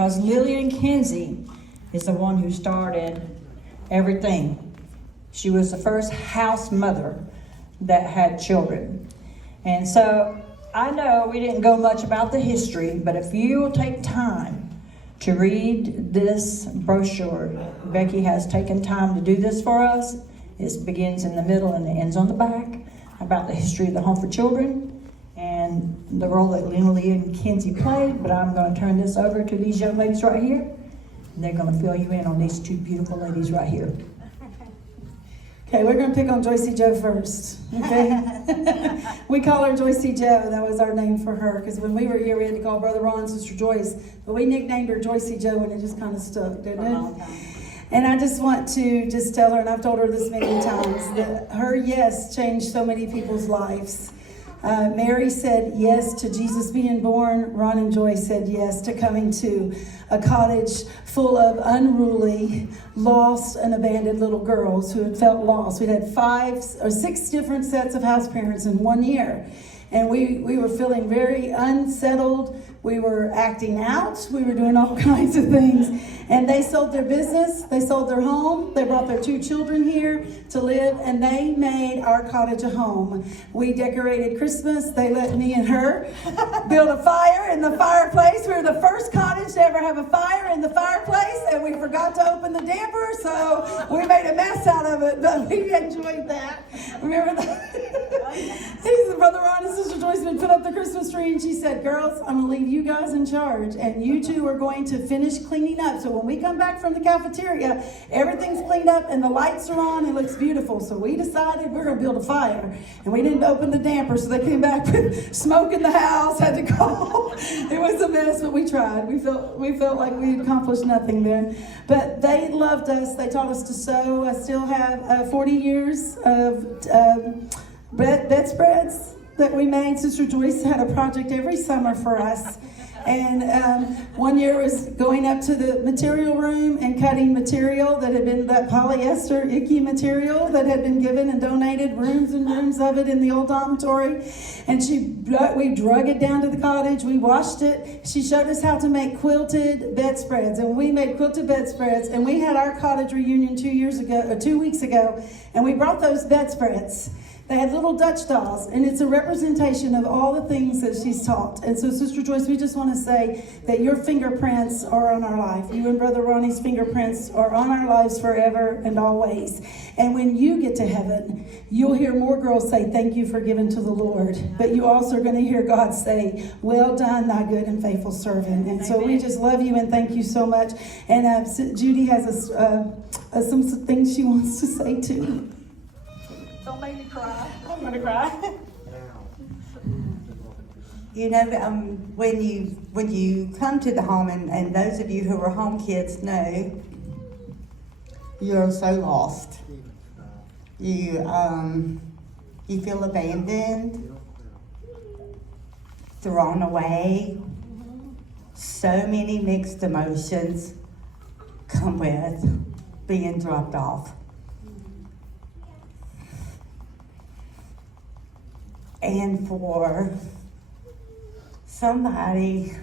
because Lillian Kinsey is the one who started everything. She was the first house mother that had children. And so I know we didn't go much about the history, but if you will take time to read this brochure, Becky has taken time to do this for us. It begins in the middle and it ends on the back, about the history of the Home for Children and the role that Lillian Kinsey played. But I'm going to turn this over to these young ladies right here. And they're going to fill you in on these two beautiful ladies right here. Okay, we're going to pick on Joyce Joe first, okay? We call her Joyce Joe. That was our name for her, because when we were here, we had to call Brother Ron and Sister Joyce, but we nicknamed her Joyce Joe, and it just kind of stuck, didn't it? And I just want to just tell her, and I've told her this many times, that her yes changed so many people's lives. Mary said yes to Jesus being born. Ron and Joyce said yes to coming to a cottage full of unruly, lost, and abandoned little girls who had felt lost. We'd had 5 or 6 different sets of house parents in 1 year. And we were feeling very unsettled. We were acting out. We were doing all kinds of things. And they sold their business. They sold their home. They brought their 2 children here to live. And they made our cottage a home. We decorated Christmas. They let me and her build a fire in the fireplace. We were the first cottage to ever have a fire in the fireplace. And we forgot to open the damper. So we made a mess out of it. But we enjoyed that. Remember that? Brother Ron and Sister Joyce had put up the Christmas tree, and she said, "Girls, I'm going to leave you guys in charge, and you two are going to finish cleaning up. So when we come back from the cafeteria, everything's cleaned up and the lights are on. It looks beautiful." So we decided we're going to build a fire, and we didn't open the damper, so they came back with smoke in the house. Had to call. It was a mess, but we tried. We felt like we accomplished nothing there, but they loved us. They taught us to sew. I still have 40 years of bedspreads that we made. Sister Joyce had a project every summer for us. And 1 year was going up to the material room and cutting material that had been that polyester icky material that had been given and donated, rooms and rooms of it in the old dormitory. And we drug it down to the cottage. We washed it. She showed us how to make quilted bedspreads, and we made quilted bedspreads. And we had our cottage reunion 2 weeks ago, and we brought those bedspreads. They had little Dutch dolls, and it's a representation of all the things that she's taught. And so, Sister Joyce, we just want to say that your fingerprints are on our life. You and Brother Ronnie's fingerprints are on our lives forever and always. And when you get to heaven, you'll hear more girls say, "Thank you for giving to the Lord." But you also are going to hear God say, "Well done, thy good and faithful servant." And so we just love you and thank you so much. And Judy has some things she wants to say too. Don't make me cry. I'm gonna cry. You know, when you come to the home, and those of you who are home kids know, you're so lost. You feel abandoned, thrown away. So many mixed emotions come with being dropped off. And for somebody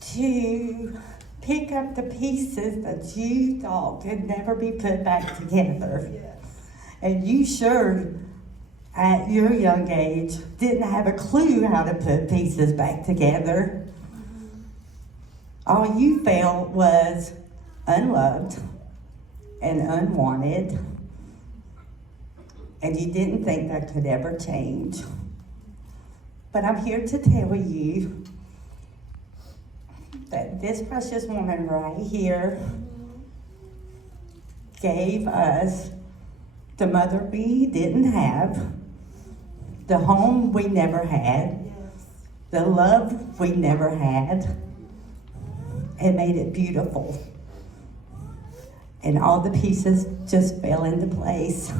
to pick up the pieces that you thought could never be put back together. Yes. And you sure, at your young age, didn't have a clue how to put pieces back together. All you felt was unloved and unwanted. And you didn't think that could ever change. But I'm here to tell you that this precious woman right here gave us the mother we didn't have, the home we never had, the love we never had, and made it beautiful. And all the pieces just fell into place.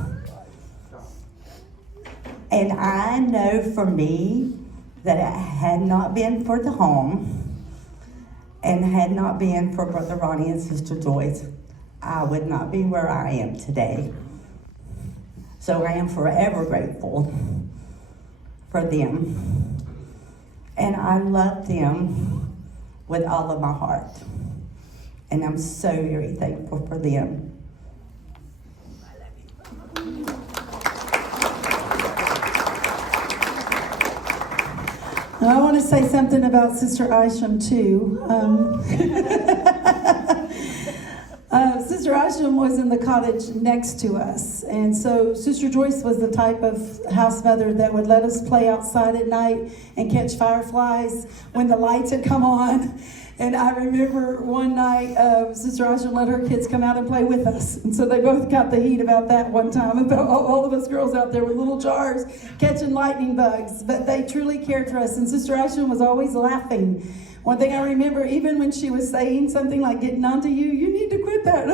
And I know for me that it had not been for the home and had not been for Brother Ronnie and Sister Joyce, I would not be where I am today. So I am forever grateful for them. And I love them with all of my heart. And I'm so very thankful for them. I want to say something about Sister Isham too. Sister Isham was in the cottage next to us, and so Sister Joyce was the type of house mother that would let us play outside at night and catch fireflies when the lights had come on. And I remember one night, Sister Isham let her kids come out and play with us. And so they both got the heat about that one time, about all of us girls out there with little jars catching lightning bugs. But they truly cared for us, and Sister Isham was always laughing. One thing I remember, even when she was saying something like getting onto you, you need to quit that.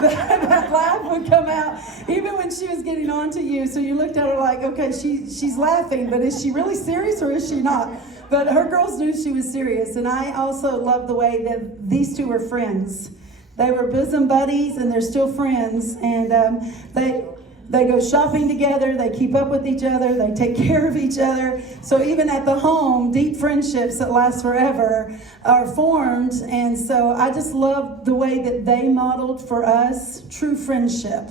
that laugh would come out, even when she was getting onto you. So you looked at her like, okay, she's laughing, but is she really serious or is she not? But her girls knew she was serious. And I also love the way that these two were friends. They were bosom buddies, and they're still friends. And they go shopping together, they keep up with each other, they take care of each other. So even at the home, deep friendships that last forever are formed. And so I just love the way that they modeled for us true friendship.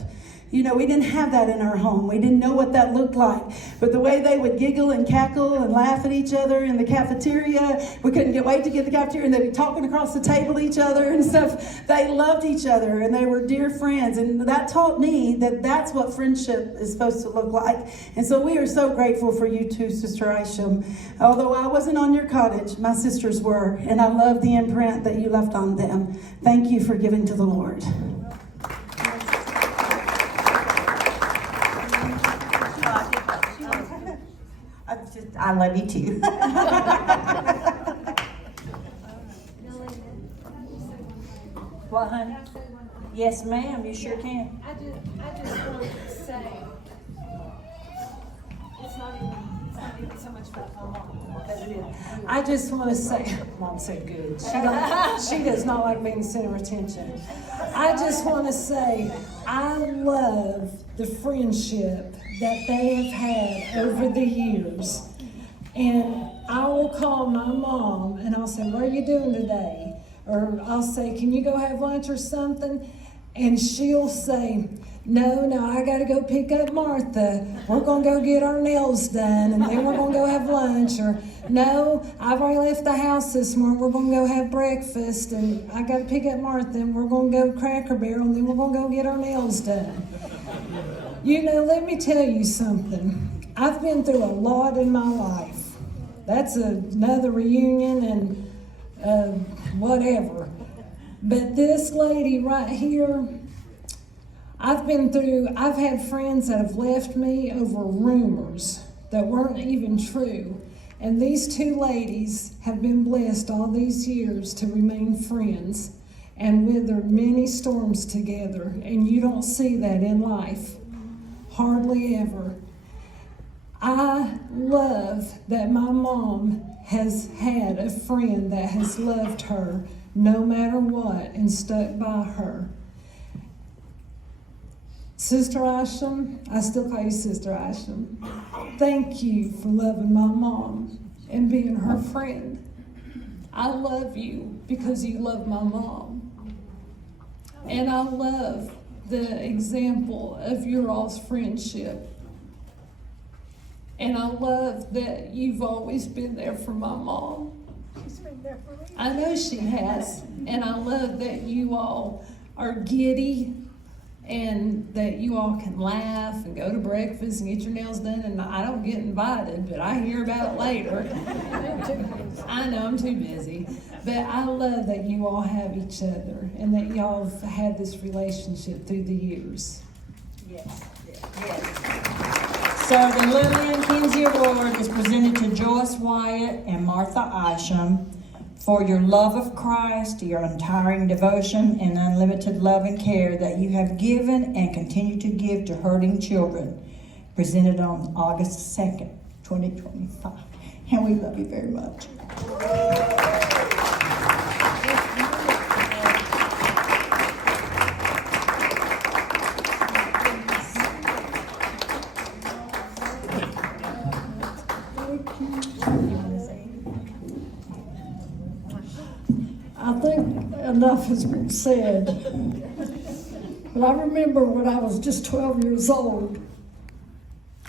You know, we didn't have that in our home. We didn't know what that looked like. But the way they would giggle and cackle and laugh at each other in the cafeteria, we couldn't wait to get to the cafeteria, and they'd be talking across the table to each other and stuff. They loved each other, and they were dear friends. And that taught me that that's what friendship is supposed to look like. And so we are so grateful for you too, Sister Isham. Although I wasn't on your cottage, my sisters were, and I love the imprint that you left on them. Thank you for giving to the Lord. I love you too. What, honey? Yes, ma'am, you sure can. I just want to say, it's not even so much about my mom, but it is. I just want to say, Mom said good. She does not like being the center of attention. I just want to say, I love the friendship that they have had over the years. And I will call my mom and I'll say, what are you doing today? Or I'll say, can you go have lunch or something? And she'll say, no, I got to go pick up Martha. We're going to go get our nails done, and then we're going to go have lunch. Or, no, I've already left the house this morning. We're going to go have breakfast, and I got to pick up Martha, and we're going to go Cracker Barrel, and then we're going to go get our nails done. You know, let me tell you something. I've been through a lot in my life. That's another reunion and whatever. But this lady right here, I've had friends that have left me over rumors that weren't even true. And these two ladies have been blessed all these years to remain friends and weathered many storms together. And you don't see that in life, hardly ever. I love that my mom has had a friend that has loved her no matter what and stuck by her. Sister Isham, I still call you Sister Isham. Thank you for loving my mom and being her friend. I love you because you love my mom. And I love the example of your all's friendship. And I love that you've always been there for my mom. She's been there for me. I know she has. And I love that you all are giddy and that you all can laugh and go to breakfast and get your nails done. And I don't get invited, but I hear about it later. I know I'm too busy. But I love that you all have each other and that y'all have had this relationship through the years. Yes. So the Lillian Kinsey Award is presented to Joyce Wyatt and Martha Isham for your love of Christ, your untiring devotion, and unlimited love and care that you have given and continue to give to hurting children. Presented on August 2nd, 2025. And we love you very much. I think enough has been said. But I remember when I was just 12 years old,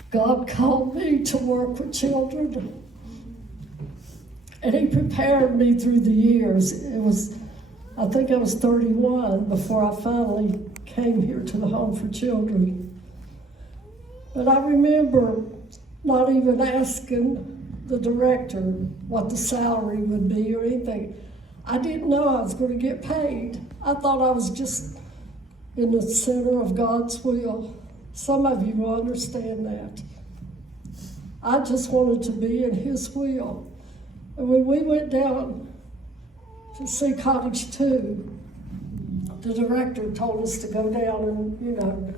God called me to work with children. And he prepared me through the years. I think I was 31 before I finally came here to the Home for Children. But I remember not even asking the director what the salary would be or anything. I didn't know I was going to get paid. I thought I was just in the center of God's will. Some of you will understand that. I just wanted to be in his will. And when we went down to see Cottage 2, the director told us to go down and,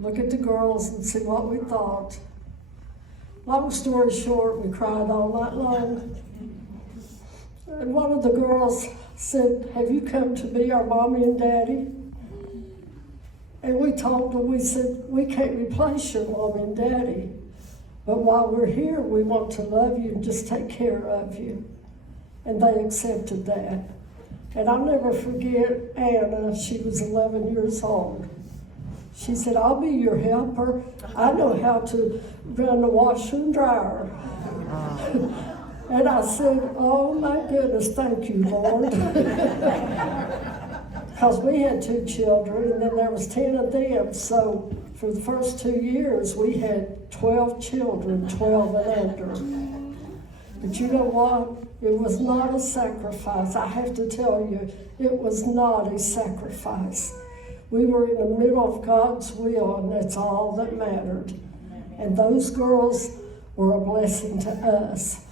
look at the girls and see what we thought. Long story short, we cried all night long. And one of the girls said, "Have you come to be our mommy and daddy?" And we told them, we said, "We can't replace your mommy and daddy. But while we're here, we want to love you and just take care of you." And they accepted that. And I'll never forget Anna. She was 11 years old. She said, "I'll be your helper. I know how to run the washer and dryer." And I said, "Oh my goodness, thank you, Lord." Because we had 2 children, and then there was 10 of them. So for the first 2 years, we had 12 children, 12 and under. But you know what? It was not a sacrifice. I have to tell you, it was not a sacrifice. We were in the middle of God's will, and that's all that mattered. And those girls were a blessing to us.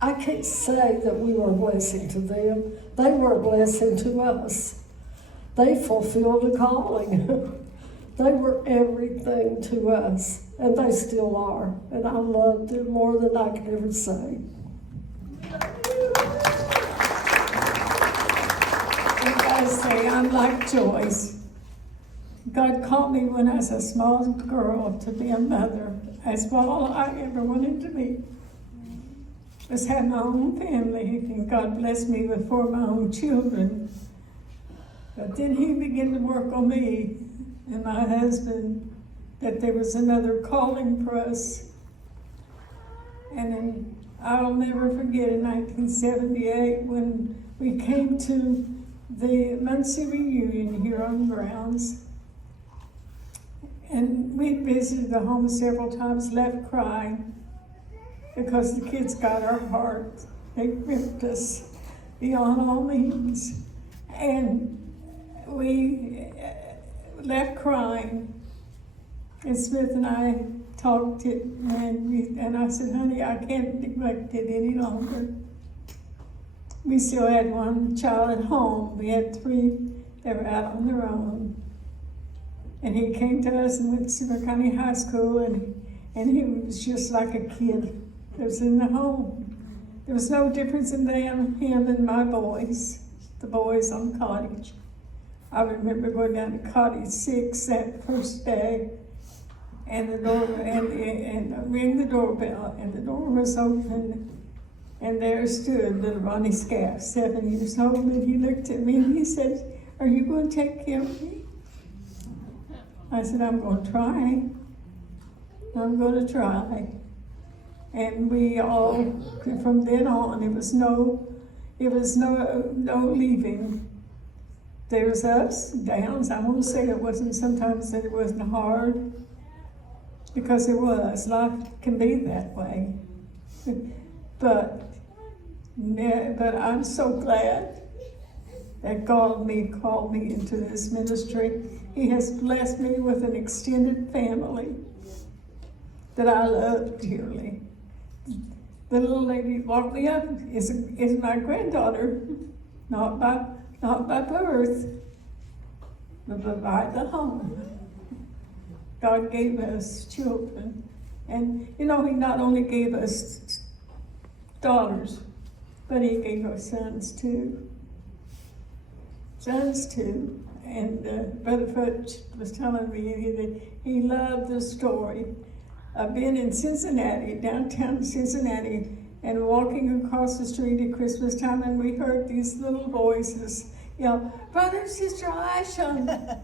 I can't say that we were a blessing to them. They were a blessing to us. They fulfilled a calling. They were everything to us, and they still are. And I love them more than I can ever say. And I say, I'm like Joyce. God called me when I was a small girl to be a mother. That's all I ever wanted to be. Was have my own family, and God blessed me with 4 of my own children. But then he began to work on me and my husband, that there was another calling for us. And then I'll never forget in 1978 when we came to the Muncie reunion here on grounds. And we visited the home several times, left crying, because the kids got our heart. They ripped us beyond all means. And we left crying. And Smith and I talked it, and I said, "Honey, I can't neglect it any longer." We still had 1 child at home. We had 3 that were out on their own. And he came to us and went to Silver County High School, and he was just like a kid that was in the home. There was no difference in him and my boys, the boys on Cottage. I remember going down to Cottage 6 that first day, and the door and ring the doorbell, and the door was open, and there stood little Ronnie Scaff, 7 years old, and he looked at me and he said, "Are you going to take care of me?" I said, "I'm going to try. I'm going to try." And we all, from then on, it was no leaving. There was ups and downs. I won't say it wasn't sometimes that it wasn't hard, because it was. Life can be that way. But I'm so glad that God called me into this ministry. He has blessed me with an extended family that I love dearly. The little lady walked me up is my granddaughter, not by birth, but by the home. God gave us children. And he not only gave us daughters, but he gave us sons too. Sons too. And Brother Fudge was telling me that he loved the story of being in Cincinnati, downtown Cincinnati, and walking across the street at Christmas time, and we heard these little voices yell, "Brother, Sister Aisha,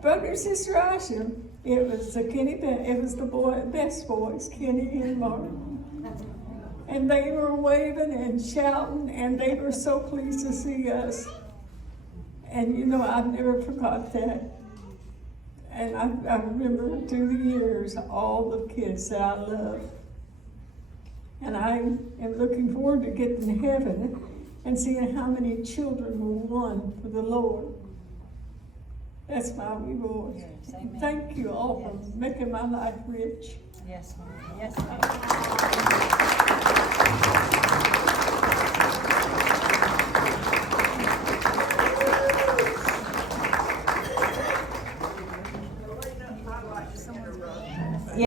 Brother, Sister Aisha." It was the best boys, Kenny and Martin. And they were waving and shouting, and they were so pleased to see us. And you know, I've never forgot that. And I remember through the years all the kids that I love. And I am looking forward to getting to heaven and seeing how many children were won for the Lord. That's my reward. Yes, amen. Thank you all for making my life rich. Yes, ma'am. Yes, ma'am.